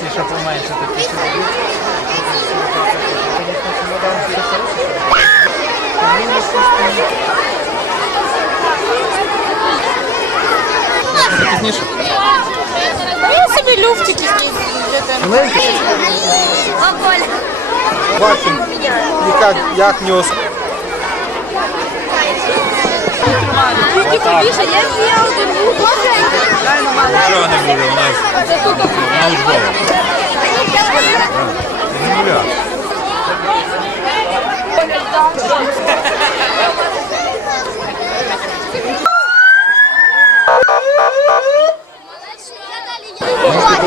Тише поменше такі. Пізніше. Я собі люфтики якісь. Бачимо, як, як нього Тільки побільше, я з'їла один Нічого не буде у нас на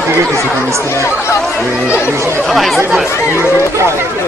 forget this if I mistake. Uh,